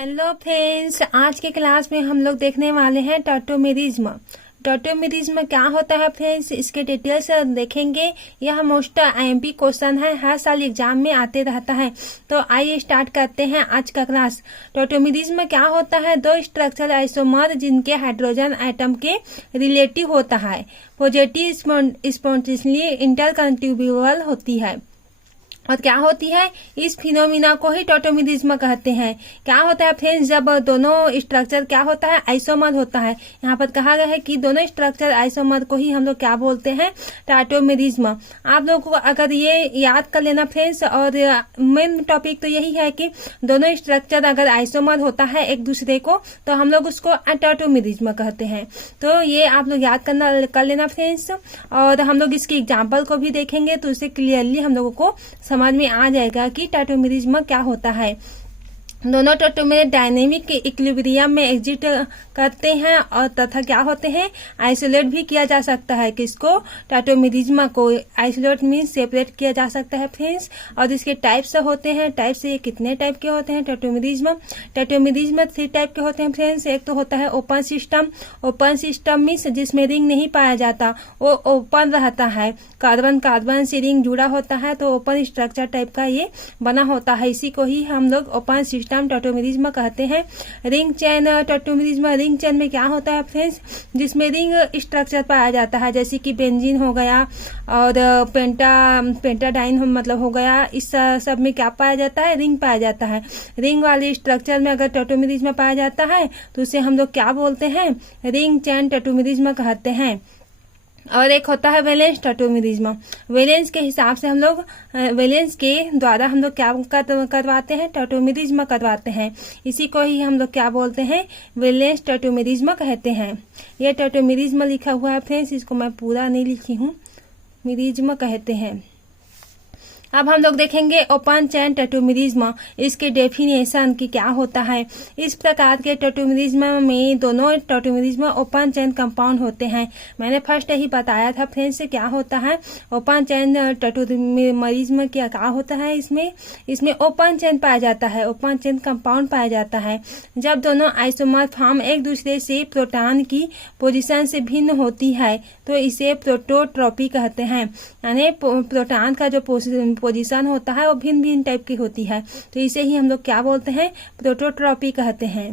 Hello friends, आज के class में हम लोग देखने वाले हैं टॉटोमेरिज्म। टॉटोमेरिज्म क्या होता है फ्रेंड्स, इसके डिटेल्स देखेंगे। यह मोस्ट आईएमपी क्वेश्चन है, हर साल एग्जाम में आते रहता है। तो आइए स्टार्ट करते हैं आज का क्लास। टॉटोमेरिज्म क्या होता है? दो स्ट्रक्चरल आइसोमर जिनके हाइड्रोजन एटम के रिलेटिव होता है, पॉजिटिव स्पॉन्टेनियसली इंटरकंट्रीब्यूएबल होती है। और क्या होती है, इस फिनोमिना को ही टॉटोमेरिज्म कहते हैं। क्या होता है फ्रेंड्स, जब दोनों स्ट्रक्चर क्या होता है, आइसोमर होता है। यहाँ पर कहा गया है कि दोनों स्ट्रक्चर आइसोमर को ही हम लोग क्या बोलते हैं, टॉटोमेरिज्म। आप लोगों को अगर ये याद कर लेना फ्रेंड्स, और मेन टॉपिक तो यही है कि दोनों स्ट्रक्चर अगर आइसोमर होता है एक दूसरे को, तो हम लोग उसको टॉटोमेरिज्म कहते हैं। तो ये आप लोग याद कर लेना फ्रेंड्स। और हम लोग इसकी एग्जाम्पल को भी देखेंगे, तो उससे क्लियरली हम लोगों को समझ में आ जाएगा कि टॉटोमेरिज्म क्या होता है। दोनों टॉटोमेर डायनेमिक इक्विलिब्रियम में एग्जिट करते हैं और तथा क्या होते हैं, आइसोलेट भी किया जा सकता है। किसको? टॉटोमेरिज्म को। आइसोलेट मीन्स सेपरेट किया जा सकता है फ्रेंड्स। और इसके टाइप्स होते हैं। टाइप्स ये कितने टाइप के होते हैं टॉटोमेरिज्म? टॉटोमेरिज्म 3 टाइप के होते हैं फ्रेंड्स। एक तो होता है open system. Open system means जिसमें रिंग नहीं पाया जाता, वो ओपन रहता है। कार्बन से रिंग जुड़ा होता है, तो ओपन स्ट्रक्चर टाइप का ये बना होता है। इसी को ही हम लोग ओपन सिस्टम टॉटोमेरिज्म कहते हैं। Ring chain tautomerism. Ring chain में क्या होता है फ्रेंड्स, जिसमें रिंग स्ट्रक्चर पाया जाता है, जैसे कि बेंजीन हो गया और पेंटाडाइन मतलब हो गया। इस सब में क्या पाया जाता है, रिंग पाया जाता है। रिंग वाले स्ट्रक्चर में अगर टॉटोमेरिज्म पाया जाता है तो उसे हम लोग क्या बोलते हैं, रिंग चेन टॉटोमेरिज्म कहते हैं। और एक होता है वैलेंस टॉटोमेरिज्म। वैलेंस के हिसाब से हम लोग वैलेंस के द्वारा हम लोग क्या करवाते हैं, टॉटोमेरिज्म करवाते हैं। इसी को ही हम लोग क्या बोलते हैं, वैलेंस टॉटोमेरिज्म कहते हैं। ये टॉटोमेरिज्म लिखा हुआ है फ्रेंड्स, इसको मैं पूरा नहीं लिखी हूँ, मेरिज्म कहते हैं। अब हम लोग देखेंगे ओपन चेन टॉटोमेरिज्म, इसके डेफिनेशन की क्या होता है। इस प्रकार के टॉटोमेरिज्म में दोनों टॉटोमेरिज्म ओपन चेन कंपाउंड होते हैं। मैंने फर्स्ट ही बताया था फ्रेंड्स क्या होता है ओपन चेन टॉटोमेरिज्म, क्या होता है। इसमें ओपन चेन पाया जाता है, ओपन चेन कंपाउंड पाया जाता है। जब दोनों आइसोमर फॉर्म एक दूसरे से प्रोटॉन की पोजीशन से भिन्न होती है, तो इसे प्रोटोट्रॉपी कहते हैं। यानी प्रोटॉन का जो पोजीशन होता है वो भिन्न भिन्न टाइप की होती है, तो इसे ही हम लोग क्या बोलते हैं, प्रोटोट्रॉपी कहते हैं।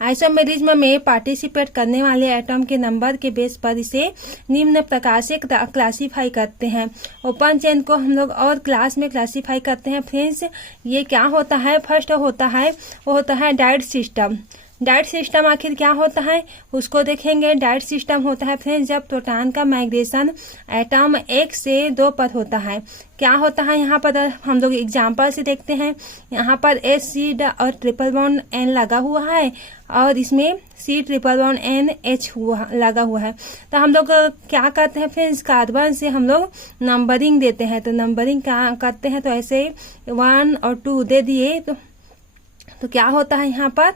आइसोमेरिज्म में पार्टिसिपेट करने वाले एटम के नंबर के बेस पर इसे निम्न प्रकार से क्लासीफाई करते हैं। ओपन चेन को हम लोग और क्लास में क्लासीफाई करते हैं फ्रेंड्स। ये क्या होता है, फर्स्ट होता है वो होता है डायड सिस्टम। डायड सिस्टम आखिर क्या होता है उसको देखेंगे। डायड सिस्टम होता है फ्रेंड्स जब प्रोटॉन का माइग्रेशन एटम 1 से 2 पर होता है। क्या होता है यहाँ पर हम लोग एग्जाम्पल से देखते हैं। यहाँ पर SC और ट्रिपल बॉन्ड N लगा हुआ है, और इसमें C ट्रिपल बॉन्ड NH लगा हुआ है। तो हम लोग क्या करते हैं फ्रेंड्स, कार्बन से हम लोग नंबरिंग देते हैं। तो नंबरिंग क्या करते हैं, तो ऐसे 1 और 2 दे दिए, तो क्या होता है यहाँ पर,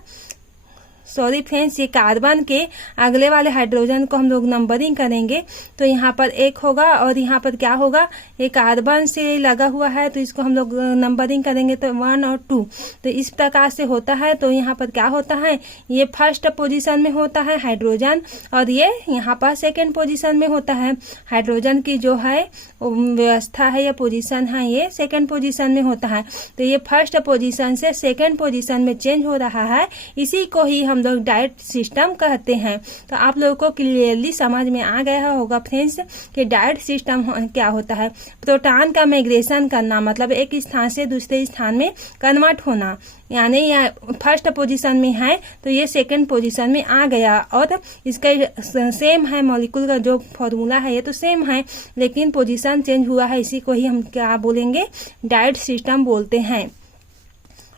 सॉरी फ्रेंड्स, ये कार्बन के अगले वाले हाइड्रोजन को हम लोग नंबरिंग करेंगे। तो यहाँ पर 1 होगा, और यहाँ पर क्या होगा, ये कार्बन से लगा हुआ है, तो इसको हम लोग नंबरिंग करेंगे तो 1 और 2। तो इस प्रकार से होता है। तो यहाँ पर क्या होता है, ये फर्स्ट पोजीशन में होता है हाइड्रोजन, और ये यहाँ पर सेकेंड पोजीशन में होता है। हाइड्रोजन की जो है व्यवस्था है या पोजीशन है, ये सेकेंड पोजीशन में होता है। तो ये फर्स्ट पोजीशन से सेकेंड पोजीशन में चेंज हो रहा है। इसी को ही हम लोग डायड सिस्टम कहते हैं। तो आप लोगों को क्लियरली समझ में आ गया होगा फ्रेंड्स कि डायड सिस्टम क्या होता है। प्रोटॉन का माइग्रेशन करना मतलब एक स्थान से दूसरे स्थान में कन्वर्ट होना, यानी यह फर्स्ट पोजीशन में है तो ये सेकंड पोजीशन में आ गया। और इसका सेम है, मॉलिक्यूल का जो फॉर्मूला है ये तो सेम है, लेकिन पोजीशन चेंज हुआ है। इसी को ही हम क्या बोलेंगे, डायड सिस्टम बोलते हैं।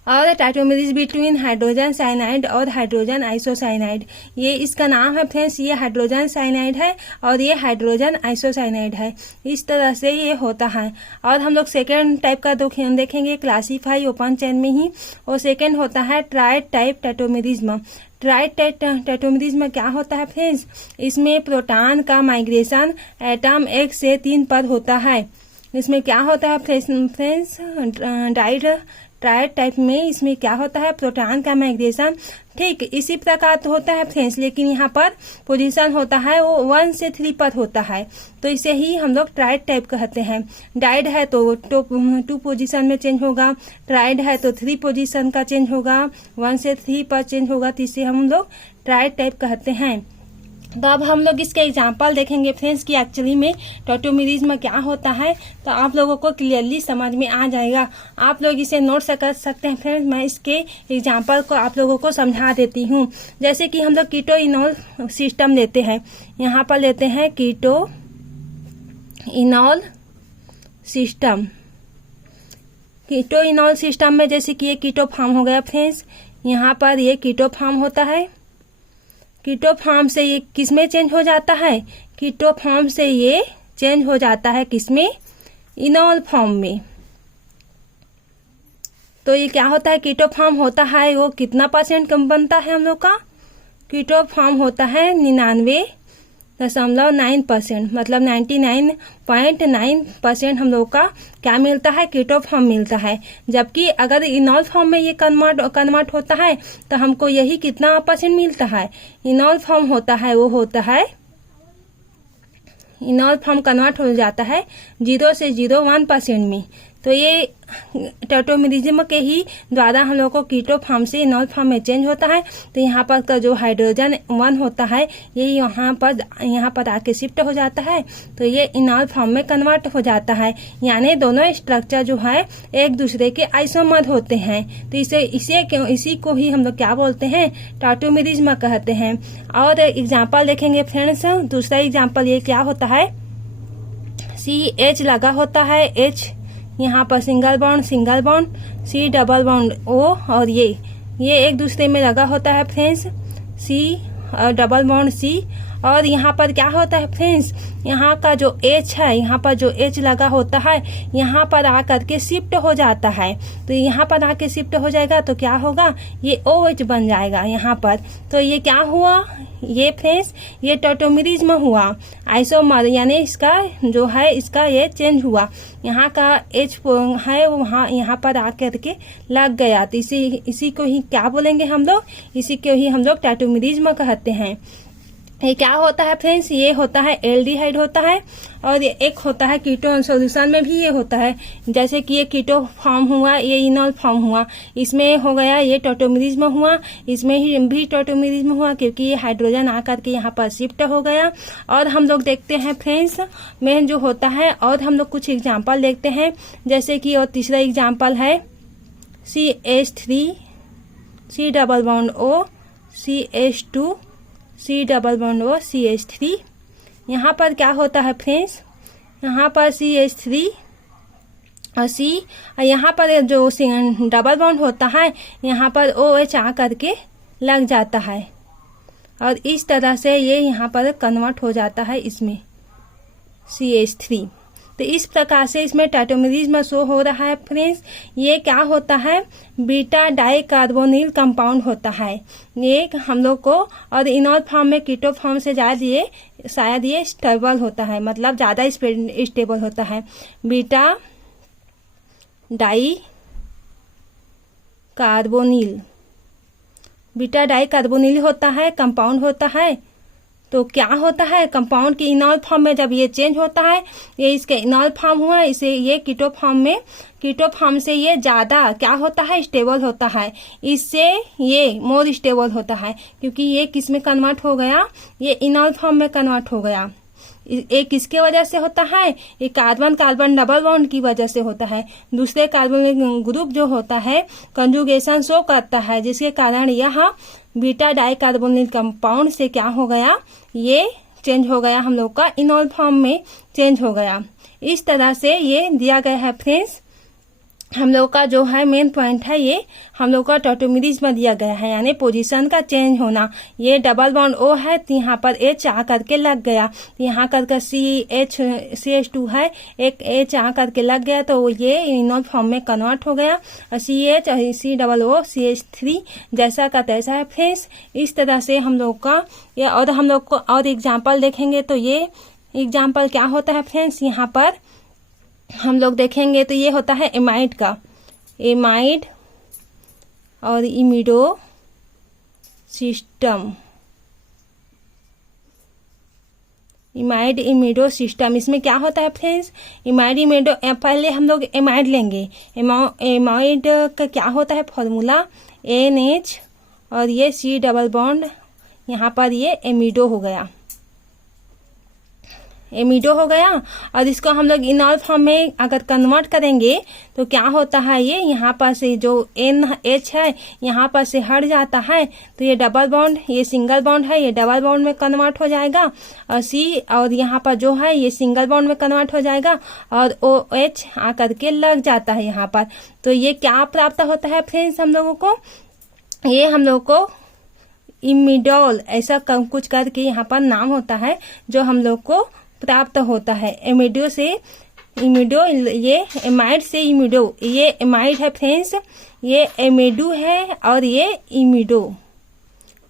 और टॉटोमेरिज्म बिटवीन हाइड्रोजन साइनाइड और हाइड्रोजन आइसोसाइनाइड, ये इसका नाम है फ्रेंड्स। ये हाइड्रोजन साइनाइड है और ये हाइड्रोजन आइसोसाइनाइड है। इस तरह से ये होता है। और हम लोग सेकेंड टाइप का देखेंगे, क्लासीफाई ओपन चेन में ही। और सेकेंड होता है tried type tautomerism. Tried type tautomerism क्या होता है फ्रेंड्स, इसमें प्रोटॉन का माइग्रेशन एटम 1 से 3 पर होता है। इसमें क्या होता है फ्रेंड्स, डाइड ट्रायड टाइप में इसमें क्या होता है, प्रोटॉन का माइग्रेशन ठीक इसी प्रकार तो होता है फ्रेंड्स, लेकिन यहाँ पर पोजीशन होता है वो 1 से 3 पर होता है, तो इसे ही हम लोग ट्रायड टाइप कहते हैं। डाइड है तो 2 पोजीशन में चेंज होगा, ट्रायड है तो 3 पोजीशन का चेंज होगा, 1 से 3 पर चेंज होगा, तो इसे हम लोग ट्रायड टाइप कहते हैं। तो अब हम लोग इसके एग्जाम्पल देखेंगे फ्रेंड्स कि एक्चुअली में टॉटोमेरिज्म क्या होता है, तो आप लोगों को क्लियरली समझ में आ जाएगा। आप लोग इसे नोट कर सकते हैं फ्रेंड्स, मैं इसके एग्जाम्पल को आप लोगों को समझा देती हूँ। जैसे कि हम लोग कीटो इनॉल सिस्टम लेते हैं, यहाँ पर लेते हैं कीटो इनॉल सिस्टम। कीटो इनॉल सिस्टम में जैसे कि ये कीटो फॉर्म हो गया फ्रेंड्स, यहाँ पर ये कीटो फॉर्म होता है। कीटो फॉर्म से ये किसमें चेंज हो जाता है, कीटो फॉर्म से ये चेंज हो जाता है किसमें, इनॉल फॉर्म में। तो ये क्या होता है, कीटो फॉर्म होता है वो कितना % कम बनता है हम लोग का, कीटो फॉर्म होता है 99.9%, मतलब 99.9% हम लोग का क्या मिलता है, कीटो फॉर्म मिलता है। जबकि अगर इनॉल फॉर्म में ये कन्वर्ट होता है तो हमको यही कितना % मिलता है, इनॉल फॉर्म होता है वो होता है, इनॉल फॉर्म कन्वर्ट हो जाता है 0 से 0.1% में। तो ये टॉटोमेरिज्म के ही द्वारा हम लोग को कीटो फॉर्म से इनॉल फॉर्म में चेंज होता है। तो यहाँ पर का जो हाइड्रोजन 1 होता है ये यहाँ पर आके शिफ्ट हो जाता है, तो ये इनॉल फॉर्म में कन्वर्ट हो जाता है। यानी दोनों स्ट्रक्चर जो है एक दूसरे के आइसोमर होते हैं, तो इसी को ही हम लोग क्या बोलते हैं, टॉटोमेरिज्म कहते हैं। और एग्जाम्पल देखेंगे फ्रेंड्स, दूसरा एग्जाम्पल ये क्या होता है, CH लगा होता है, H यहाँ पर single bond, C double bond O, और ये एक दूसरे में लगा होता है friends, C double bond C। और यहाँ पर क्या होता है फ्रेंड्स, यहाँ का जो H है, यहाँ पर जो H लगा होता है यहाँ पर आकर के शिफ्ट हो जाता है। तो यहाँ पर आके शिफ्ट हो जाएगा तो क्या होगा, ये OH बन जाएगा यहाँ पर। तो ये क्या हुआ, ये फ्रेंड्स ये टॉटोमेरिज्म हुआ, आइसोमर, यानी इसका जो है इसका ये चेंज हुआ, यहाँ का H है वहाँ यहाँ पर आकर के लग गया। तो इसी को ही क्या बोलेंगे हम लोग, इसी को ही हम लोग टॉटोमेरिज्म कहते हैं। ये क्या होता है फ्रेंड्स, ये होता है एल्डिहाइड होता है, और ये एक होता है कीटोन, सॉल्यूशन में भी ये होता है। जैसे कि ये कीटो फॉर्म हुआ, ये इनॉल फॉर्म हुआ, इसमें हो गया ये टॉटोमेरिज्म हुआ, इसमें ही भी टॉटोमेरिज्म हुआ क्योंकि ये हाइड्रोजन आकर के यहाँ पर शिफ्ट हो गया। और हम लोग देखते हैं फ्रेंड्स में जो होता है, और हम लोग कुछ एग्जाम्पल देखते हैं। जैसे कि और तीसरा एग्जाम्पल है CH3 C double bond O CH2 C double bond O CH3। यहाँ पर क्या होता है फ्रेंड्स, यहाँ पर CH3 और C, और यहाँ पर जो डबल बॉन्ड होता है यहाँ पर OH आ करके लग जाता है, और इस तरह से ये यहाँ पर कन्वर्ट हो जाता है इसमें CH3। तो इस प्रकार से इसमें टॉटोमेरिज्म शो हो रहा है फ्रेंड्स। ये क्या होता है, बीटा डाई कार्बोनिल कंपाउंड होता है ये हम लोग को, और इनॉल फॉर्म में कीटो फॉर्म से शायद ये स्टेबल होता है, मतलब ज्यादा स्टेबल होता है। बीटा डाई कार्बोनिल होता है, कंपाउंड होता है। तो क्या होता है, कंपाउंड की इनॉल फॉर्म में जब ये चेंज होता है, ये इसके इनॉल फॉर्म हुआ, इसे ये कीटो फॉर्म से ये ज्यादा क्या होता है, स्टेबल होता है। इससे ये मोर स्टेबल होता है क्योंकि ये किस में कन्वर्ट हो गया, ये इनॉल फॉर्म में कन्वर्ट हो गया। ये किसके वजह से होता है, ये कार्बन डबल बॉन्ड की वजह से होता है। दूसरे कार्बन ग्रुप जो होता है कंजुगेशन शो करता है, जिसके कारण यह बीटा डाई कार्बोनिल कंपाउंड से क्या हो गया, ये चेंज हो गया, हम लोग का इनॉल फॉर्म में चेंज हो गया। इस तरह से ये दिया गया है फ्रेंड्स। हम लोग का जो है मेन पॉइंट है, ये हम लोग का टॉटोमेरिज्म दिया गया है, यानी पोजीशन का चेंज होना। ये डबल बॉन्ड O है तो यहाँ पर H आ करके लग गया, यहाँ करके CH2 है, एक H आ करके लग गया तो ये इनॉल फॉर्म में कन्वर्ट हो गया, और CH और C डबल O CH3 जैसा का तैसा है फ्रेंड्स। इस तरह से हम लोग का ये, और हम लोग को और एग्जाम्पल देखेंगे तो ये एग्जाम्पल क्या होता है फ्रेंड्स, यहाँ पर हम लोग देखेंगे तो ये होता है एमाइड का। एमाइड और इमिडो सिस्टम। इमाइड इमिडो सिस्टम, इसमें क्या होता है फ्रेंड्स, इमाइड इमिडो, पहले हम लोग एमाइड लेंगे। एमाइड का क्या होता है फॉर्मूला, NH और ये C डबल बॉन्ड, यहाँ पर ये एमिडो हो गया, एमिडो हो गया। और इसको हम लोग इनॉल फॉर्म में अगर कन्वर्ट करेंगे तो क्या होता है, ये यहाँ पर से जो NH है यहाँ पर से हट जाता है, तो ये डबल बॉन्ड, ये सिंगल बॉन्ड है, ये डबल बॉन्ड में कन्वर्ट हो जाएगा, और C और यहाँ पर जो है ये सिंगल बॉन्ड में कन्वर्ट हो जाएगा, और OH आकर के लग जाता है यहाँ पर। तो ये क्या प्राप्त होता है फ्रेंड्स हम लोगों को, ये हम लोगों को इमिडोल ऐसा कुछ करके यहाँ पर नाम होता है जो हम लोग को प्राप्त होता है। एमिडो से इमिडो, ये एमाइड से इमिडो, ये एमाइड है फ्रेंड्स, ये एमिडो है, और ये इमिडो,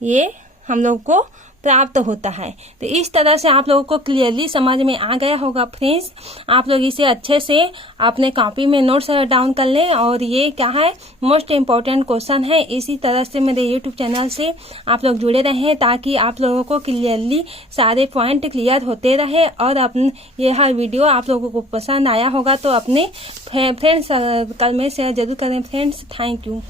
ये हम लोग को प्राप्त होता है। तो इस तरह से आप लोगों को क्लियरली समझ में आ गया होगा फ्रेंड्स। आप लोग इसे अच्छे से अपने कॉपी में नोट्स डाउन कर लें, और ये क्या है, मोस्ट इम्पोर्टेंट क्वेश्चन है। इसी तरह से मेरे यूट्यूब चैनल से आप लोग जुड़े रहें ताकि आप लोगों को क्लियरली सारे पॉइंट क्लियर होते रहे। और अपने ये हर वीडियो आप लोगों को पसंद आया होगा तो अपने फ्रेंड्स सर्कल में शेयर जरूर करें फ्रेंड्स। Thank you.